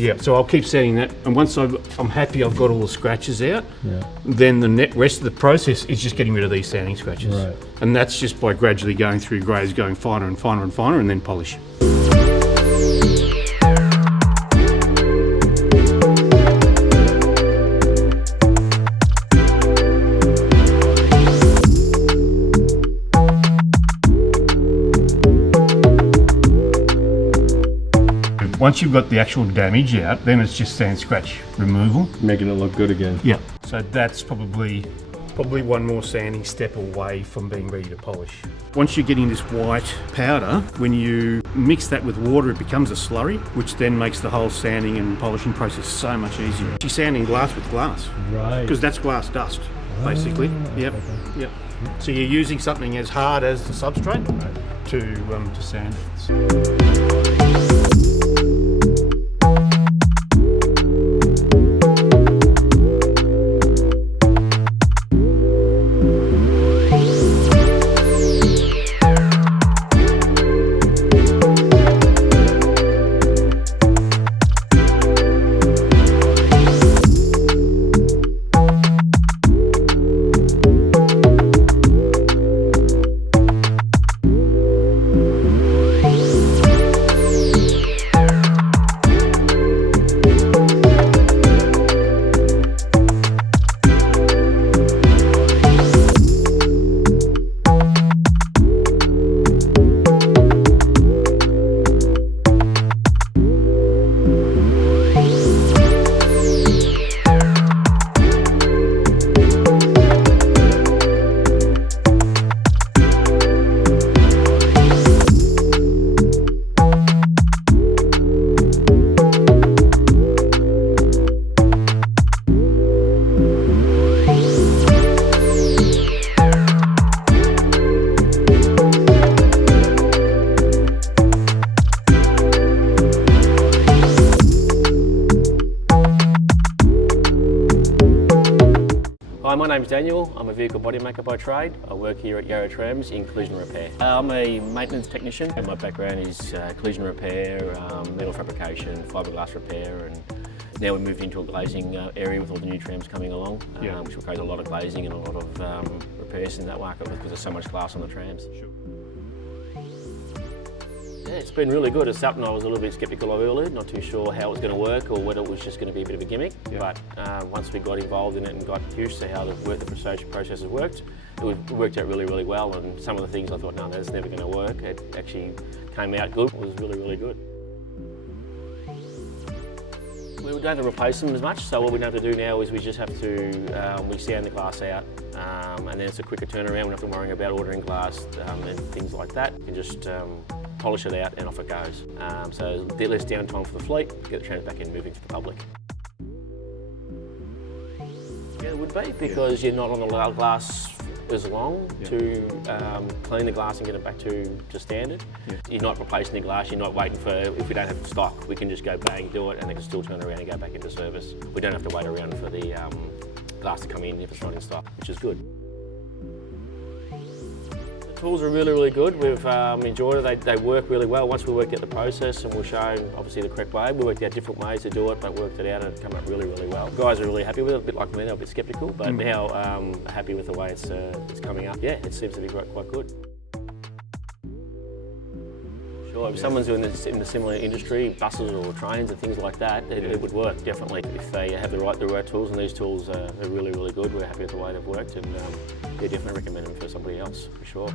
Yeah, so I'll keep sanding that, and once I'm happy I've got all the scratches out, then the rest of the process is just getting rid of these sanding scratches. Right. And that's just by gradually going through grades, going finer and finer and finer, and then polish. Once you've got the actual damage out, then it's just sand scratch removal. Making it look good again. Yeah. So that's probably one more sanding step away from being ready to polish. Once you're getting this white powder, when you mix that with water, it becomes a slurry, which then makes the whole sanding and polishing process so much easier. You're sanding glass with glass. Right. Because that's glass dust, basically. Yep. Okay. Yep. So you're using something as hard as the substrate to sand it. Hi, my name's Daniel. I'm a vehicle body maker by trade. I work here at Yarra Trams in collision repair. I'm a maintenance technician and my background is collision repair, metal fabrication, fiberglass repair, and now we've moved into a glazing area with all the new trams coming along, which will create a lot of glazing and a lot of repairs in that market because there's so much glass on the trams. Sure. Yeah, it's been really good. It's something I was a little bit sceptical of earlier, not too sure how it was going to work or whether it was just going to be a bit of a gimmick. But once we got involved in it and got used to how the processes worked, it worked out really, really well. And some of the things I thought, no, that's never going to work, it actually came out good. It was really, really good. We don't have to replace them as much, so what we don't have to do now is we just have to, we sand the glass out, and then it's a quicker turnaround. We don't have to worry about ordering glass and things like that. You can just polish it out and off it goes. So a bit less downtime for the fleet, get the trams back in moving for the public. Yeah, it would be, because you're not on the glass as long to clean the glass and get it back to standard. You're not replacing the glass, you're not waiting for, if we don't have stock, we can just go bang, do it, and it can still turn around and go back into service. We don't have to wait around for the glass to come in if it's not in stock, which is good. The tools are really, really good. We've enjoyed it. They work really well. Once we worked out the process and we're shown obviously the correct way, we worked out different ways to do it, but worked it out and it come up really, really well. The guys are really happy with it, a bit like me, they're a bit sceptical, but now happy with the way it's coming up. Yeah, it seems to be quite good. Sure, if someone's in the similar industry, buses or trains and things like that, it would work definitely if they have the right tools, and these tools are really, really good. We're happy with the way they've worked, and definitely recommend them for somebody else for sure.